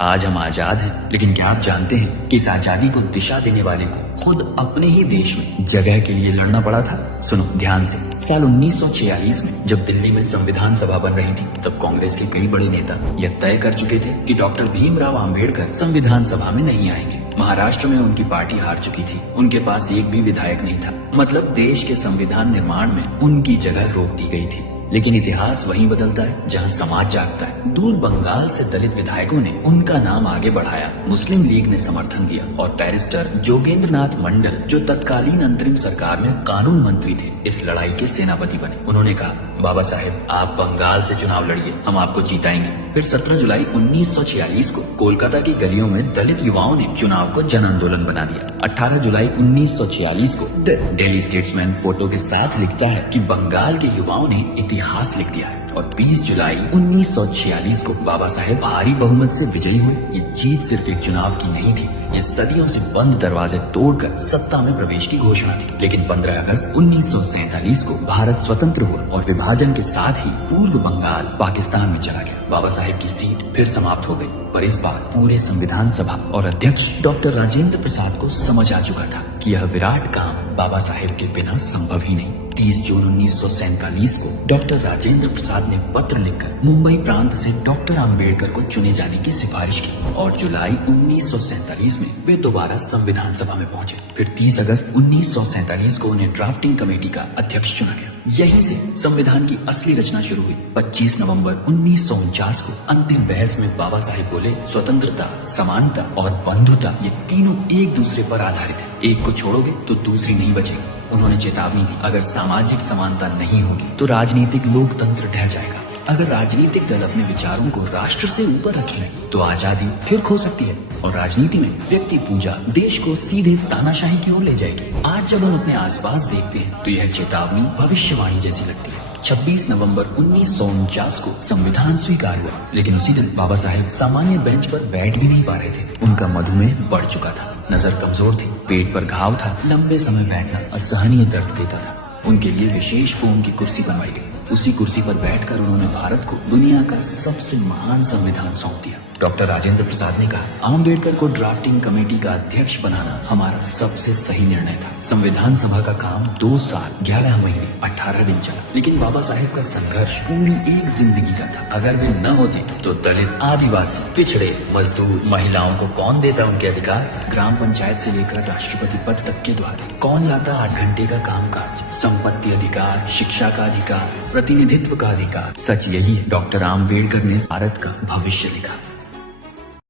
आज हम आजाद हैं, लेकिन क्या आप जानते हैं कि इस आजादी को दिशा देने वाले को खुद अपने ही देश में जगह के लिए लड़ना पड़ा था। सुनो ध्यान से। साल 1946 में जब दिल्ली में संविधान सभा बन रही थी, तब कांग्रेस के कई बड़े नेता यह तय कर चुके थे कि डॉक्टर भीमराव अंबेडकर संविधान सभा में नहीं आएंगे। महाराष्ट्र में उनकी पार्टी हार चुकी थी, उनके पास एक भी विधायक नहीं था। मतलब देश के संविधान निर्माण में उनकी जगह रोक दी गई थी। लेकिन इतिहास वहीं बदलता है जहां समाज जागता है। दूर बंगाल से दलित विधायकों ने उनका नाम आगे बढ़ाया, मुस्लिम लीग ने समर्थन दिया और बैरिस्टर जोगेंद्रनाथ मंडल, जो तत्कालीन अंतरिम सरकार में कानून मंत्री थे, इस लड़ाई के सेनापति बने। उन्होंने कहा, बाबा साहेब आप बंगाल से चुनाव लड़िए, हम आपको जीताएंगे। फिर 17 जुलाई 1946 को कोलकाता की गलियों में दलित युवाओं ने चुनाव को जन आंदोलन बना दिया। 18 जुलाई 1946 को द डेली स्टेट्समैन फोटो के साथ लिखता है कि बंगाल के युवाओं ने इतिहास लिख दिया है। और 20 जुलाई 1946 को बाबा साहेब भारी बहुमत से विजयी हुए। ये जीत सिर्फ एक चुनाव की नहीं थी, ये सदियों से बंद दरवाजे तोड़कर सत्ता में प्रवेश की घोषणा थी। लेकिन 15 अगस्त 1947 को भारत स्वतंत्र हुआ और विभाजन के साथ ही पूर्व बंगाल पाकिस्तान में चला गया। बाबा साहेब की सीट फिर समाप्त हो गई, पर इस बार पूरे संविधान सभा और अध्यक्ष डॉक्टर राजेंद्र प्रसाद को समझ आ चुका था कि यह विराट काम बाबा साहेब के बिना संभव ही नहीं। 30 जून 1947 को डॉक्टर राजेंद्र प्रसाद ने पत्र लिखकर मुंबई प्रांत से डॉक्टर अंबेडकर को चुने जाने की सिफारिश की और जुलाई 1947 में वे दोबारा संविधान सभा में पहुंचे। फिर 30 अगस्त 1947 को उन्हें ड्राफ्टिंग कमेटी का अध्यक्ष चुना गया। यहीं से संविधान की असली रचना शुरू हुई। 25 नवंबर 1949 को अंतिम बहस में बाबा साहेब बोले, स्वतंत्रता, समानता और बंधुता ये तीनों एक दूसरे पर आधारित है। एक को छोड़ोगे तो दूसरी नहीं बचेगी। उन्होंने चेतावनी दी, अगर सामाजिक समानता नहीं होगी तो राजनीतिक लोकतंत्र ढह जाएगा। अगर राजनीतिक दल अपने विचारों को राष्ट्र से ऊपर रखेंगे तो आजादी फिर खो सकती है और राजनीति में व्यक्ति पूजा देश को सीधे तानाशाही की ओर ले जाएगी। आज जब हम अपने आसपास देखते हैं तो यह चेतावनी भविष्यवाणी जैसी लगती है। 26 नवंबर 1949 को संविधान स्वीकार हुआ, लेकिन उसी दिन बाबा साहेब सामान्य बेंच पर बैठ भी नहीं पा रहे थे। उनका मधुमेह बढ़ चुका था, नजर कमजोर थी, पेट पर घाव था, लंबे समय बैठना असहनीय दर्द देता था। उनके लिए विशेष फोम की कुर्सी बनवाई गई। उसी कुर्सी पर बैठकर उन्होंने भारत को दुनिया का सबसे महान संविधान सौंप दिया। डॉक्टर राजेंद्र प्रसाद ने कहा, अंबेडकर को ड्राफ्टिंग कमेटी का अध्यक्ष बनाना हमारा सबसे सही निर्णय था। संविधान सभा का काम 2 साल 11 महीने 18 दिन चला, लेकिन बाबा साहेब का संघर्ष पूरी एक जिंदगी का था। अगर वे न होते तो दलित, आदिवासी, पिछड़े, मजदूर, महिलाओं को कौन देता उनके अधिकार? ग्राम पंचायत से लेकर राष्ट्रपति पद तक के द्वार कौन लाता 8 घंटे का कामकाज? संपत्ति अधिकार, शिक्षा का अधिकार, प्रतिनिधित्व का अधिकार। सच यही है, डॉक्टर आम्बेडकर ने भारत का भविष्य लिखा।